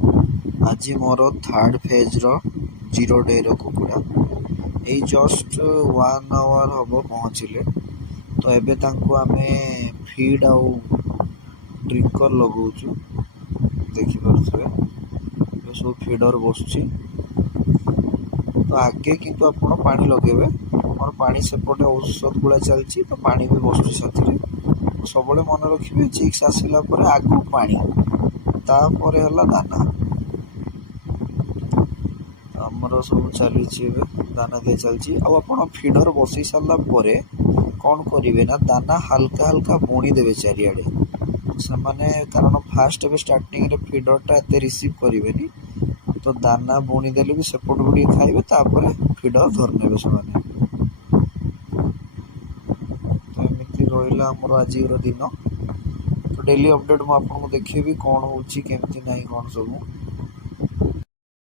आज मोर third phase रो 0 डे रो कुकुड़ा एई जस्ट 1 आवर हम पहुँचले। तो एबे तांको आमे फीड आउ ड्रिंकर लगाउछु देखि पारुथबे ए सब फीडर बसुची। तो आगे किंतु आपण पानी लगेबे और पानी सेपटे औषध गुड़ा चलची तो पानी भी बसुची साथी सब मन रखिए चिक्स आसला पर आगु पानी तापर हला दाना आमर सब चली दाना दिया चलची। आप फीडर बसई सारा पर कौन करेंगे ना दाना हल्का हल्का बुणी देवे चारिआडे से माने कारण फास्ट ए स्टार्टिंग रे फीडरटा एते रिसीव करेंगे तो दाना बुणी देले भी सेपट गुड़ी खाइबे तापर फीडर धरने से तो एमती रहा आमर आज दिन। तो डेली अपडेट मुझे देखी कौन हो केमती ना कौन सब